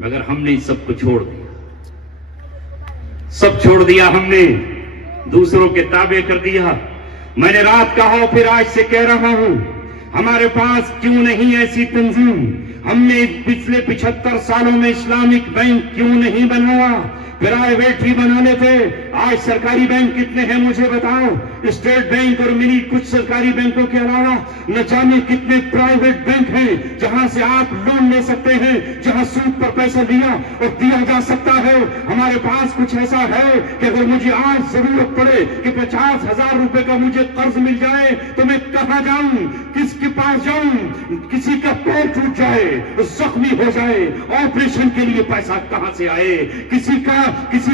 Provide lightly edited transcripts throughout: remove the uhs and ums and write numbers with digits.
مگر ہم نے سب کو چھوڑ دیا، سب چھوڑ دیا، ہم نے دوسروں کے تابع کر دیا۔ میں نے رات کہا پھر آج سے کہہ رہا ہوں، ہمارے پاس کیوں نہیں ایسی تنظیم؟ ہم نے پچھلے 75 سالوں میں اسلامک بینک کیوں نہیں بنایا؟ پرائیویٹ ہی بنانے تھے۔ آج سرکاری بینک کتنے ہیں مجھے بتاؤ؟ اسٹیٹ بینک اور منی کچھ سرکاری بینکوں کے علاوہ نہ جانے کتنے پرائیویٹ بینک ہیں جہاں سے آپ لون لے سکتے ہیں، جہاں سود پر پیسہ لیا اور دیا جا سکتا ہے۔ ہمارے پاس کچھ ایسا ہے کہ اگر مجھے آج ضرورت پڑے کہ 50,000 روپے کا مجھے قرض مل جائے تو میں کہاں جاؤں؟ کس کے پاس جاؤں؟ کسی کا پیر ٹوٹ جائے، زخمی ہو جائے، آپریشن کے لیے پیسہ کہاں سے آئے؟ کسی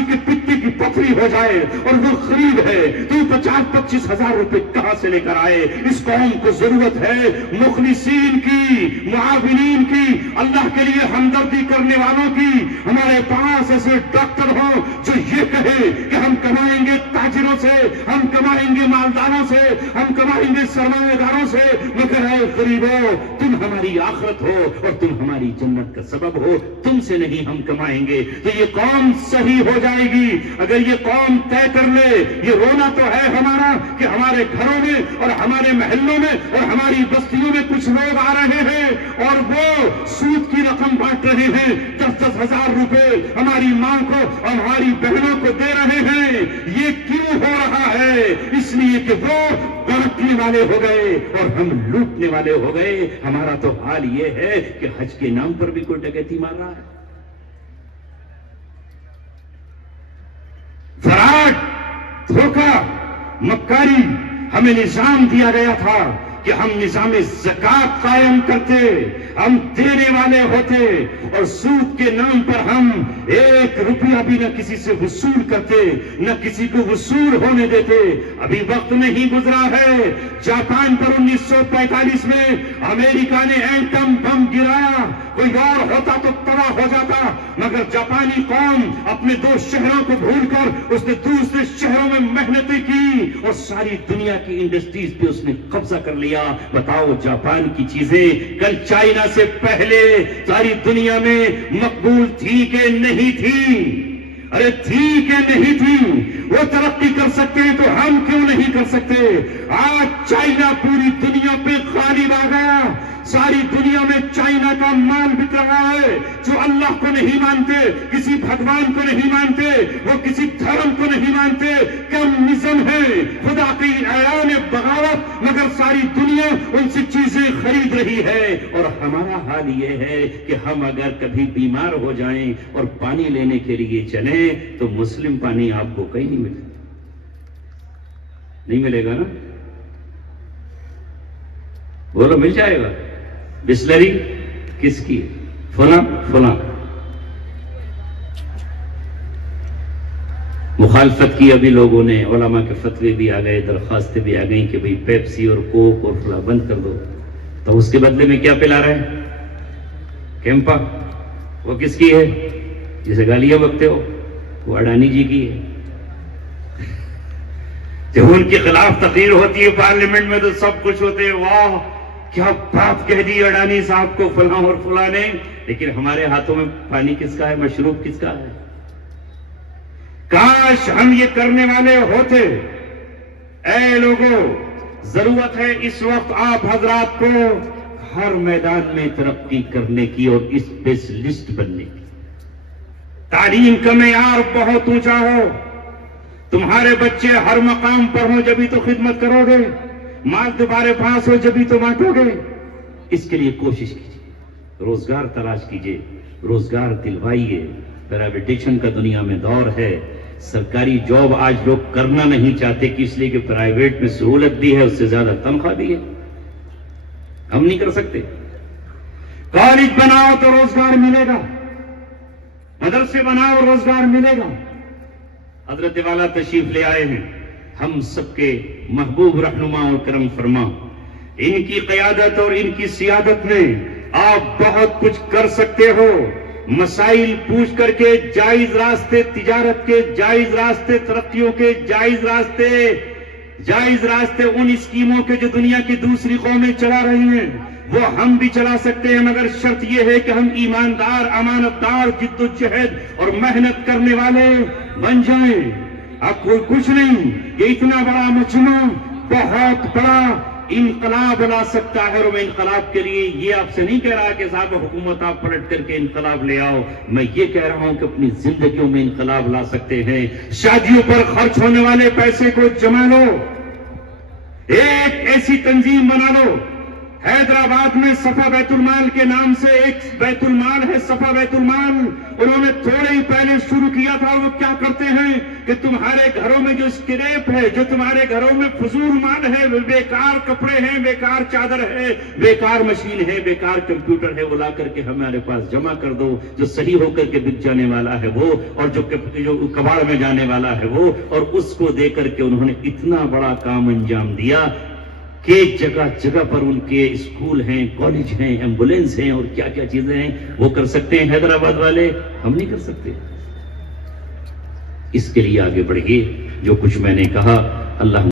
کے پتے کی پتھری ہو جائے اور وہ غریب ہے تو 50-25,000 روپے کہاں سے لے کر آئے؟ اس قوم کو ضرورت ہے مخلصین کی، معاونین کی، اللہ کے لیے ہمدردی کرنے والوں کی۔ ہمارے پاس ایسے ڈاکٹر ہوں جو یہ کہے کہ ہم کمائیں گے تاجروں سے، ہم کمائیں گے مالداروں سے، ہم کمائیں گے سرمایہ داروں سے، مگر اے غریبوں تم ہماری آخرت ہو اور تم ہماری جنت کا سبب ہو، تم سے نہیں ہم کمائیں گے۔ تو یہ قوم صحیح ہو جائے گی اگر یہ قوم طے کر لے۔ یہ رونا تو ہے ہمارا کہ ہمارے گھروں میں اور ہمارے محلوں میں اور ہماری بستیوں میں کچھ لوگ آ رہے ہیں اور وہ سود کی رقم بانٹ رہے ہیں، 10,000 روپے ہماری ماں کو اور ہماری بہنوں کو دے رہے ہیں۔ یہ کیوں ہو رہا ہے؟ اس لیے کہ وہ بانٹنے والے ہو گئے اور ہم لوٹنے والے ہو گئے۔ ہمارا تو حال یہ ہے کہ حج کے نام پر بھی کوئی ڈکیتی مار رہا ہے۔ فراڈ، دھوکہ، مکاری۔ ہمیں نظام دیا گیا تھا کہ ہم نظام زکات قائم کرتے، ہم دینے والے ہوتے اور سود کے نام پر ہم 1 روپیہ بھی نہ کسی سے وصول کرتے، نہ کسی کو وصول ہونے دیتے۔ ابھی وقت نہیں گزرا ہے۔ جاپان پر 1945 میں امریکہ نے ایٹم بم گرایا، کوئی اور ہوتا تو تباہ ہو جاتا، مگر جاپانی قوم اپنے 2 شہروں کو بھول کر اس نے دوسرے شہروں میں محنتیں کی اور ساری دنیا کی انڈسٹریز پہ اس نے قبضہ کر لیا۔ بتاؤ جاپان کی چیزیں کل چائنا سے پہلے ساری دنیا میں مقبول تھی کہ نہیں تھی؟ ارے تھی کہ نہیں تھی؟ وہ ترقی کر سکتے ہیں تو ہم کیوں نہیں کر سکتے؟ آج چائنا پوری دنیا پہ غالب آ گیا۔ ساری دنیا میں چائنا کا مال بک رہا ہے۔ جو اللہ کو نہیں مانتے، کسی بھگوان کو نہیں مانتے، وہ کسی دھرم کو نہیں مانتے، کمیونزم ہے، خدا کی اعلان بغاوت، مگر ساری دنیا ان سے چیزیں خرید رہی ہے۔ اور ہمارا حال یہ ہے کہ ہم اگر کبھی بیمار ہو جائیں اور پانی لینے کے لیے چلیں تو مسلم پانی آپ کو کہیں نہیں ملے، نہیں ملے گا نا؟ بولو مل جائے گا؟ بسلری کس کی؟ فلاں فلاں۔ مخالفت کی ابھی لوگوں نے، علماء کے فتوے بھی آ گئے، درخواستیں بھی آ گئیں کہ بھئی پیپسی اور کوک اور فلاں بند کر دو، تو اس کے بدلے میں کیا پلا رہے ہیں؟ کیمپا۔ وہ کس کی ہے جسے گالیاں بکتے ہو؟ وہ اڈانی جی کی ہے۔ جب ان کے خلاف تقریر ہوتی ہے پارلیمنٹ میں تو سب کچھ ہوتے ہیں، واہ کیا بات کہہ دی اڈانی صاحب کو فلاں اور فلاں نے، لیکن ہمارے ہاتھوں میں پانی کس کا ہے؟ مشروب کس کا ہے؟ کاش ہم یہ کرنے والے ہوتے۔ اے لوگوں، ضرورت ہے اس وقت آپ حضرات کو ہر میدان میں ترقی کرنے کی اور اسپیشلسٹ بننے کی۔ تعلیم کا معیار بہت اونچا ہو، تمہارے بچے ہر مقام پر ہوں جبھی تو خدمت کرو گے، مال تمہارے پاس ہو جبھی تو بانٹو گے۔ اس کے لیے کوشش کیجیے، روزگار تلاش کیجیے، روزگار دلوائیے۔ پرائیویٹیشن کا دنیا میں دور ہے، سرکاری جاب آج لوگ کرنا نہیں چاہتے کہ اس لیے کہ پرائیویٹ میں سہولت بھی ہے، اس سے زیادہ تنخواہ بھی ہے، ہم نہیں کر سکتے۔ کالج بناؤ تو روزگار ملے گا، مدرسے بناؤ روزگار ملے گا۔ حضرت والا تشریف لے آئے ہیں، ہم سب کے محبوب رہنما اور کرم فرما، ان کی قیادت اور ان کی سیادت میں آپ بہت کچھ کر سکتے ہو۔ مسائل پوچھ کر کے جائز راستے، تجارت کے جائز راستے، ترقیوں کے جائز راستے ان اسکیموں کے جو دنیا کی دوسری قومیں چلا رہی ہیں، وہ ہم بھی چلا سکتے ہیں، مگر شرط یہ ہے کہ ہم ایماندار، امانتدار، جد و جہد اور محنت کرنے والے بن جائیں۔ اب کوئی کچھ نہیں، یہ اتنا بڑا مجمع بہت بڑا انقلاب لا سکتا ہے، اور میں انقلاب کے لیے یہ آپ سے نہیں کہہ رہا کہ صاحب حکومت آپ پلٹ کر کے انقلاب لے آؤ، میں یہ کہہ رہا ہوں کہ اپنی زندگیوں میں انقلاب لا سکتے ہیں۔ شادیوں پر خرچ ہونے والے پیسے کو جمع لو، ایک ایسی تنظیم بنا لو۔ حیدرآباد میں صفا بیت المال کے نام سے ایک بیت المال ہے، صفا بیت المال، انہوں نے تھوڑے ہی پہلے شروع کیا تھا۔ وہ کیا کرتے ہیں کہ تمہارے گھروں میں جو اسکریپ ہے، جو تمہارے گھروں میں فضول مال ہے، بیکار کپڑے ہیں، بیکار چادر ہے، بیکار مشین ہے، بیکار کمپیوٹر ہے، وہ لا کر کے ہمارے پاس جمع کر دو، جو صحیح ہو کر کے بک جانے والا ہے وہ، اور جو کباڑ میں جانے والا ہے وہ، اور اس کو دے کر کے انہوں نے اتنا بڑا کام انجام دیا کہ جگہ جگہ پر ان کے اسکول ہیں، کالج ہیں، ایمبولینس ہیں، اور کیا کیا چیزیں ہیں وہ کر سکتے ہیں حیدرآباد والے، ہم نہیں کر سکتے۔ اس کے لیے آگے بڑھیے۔ جو کچھ میں نے کہا، اللہ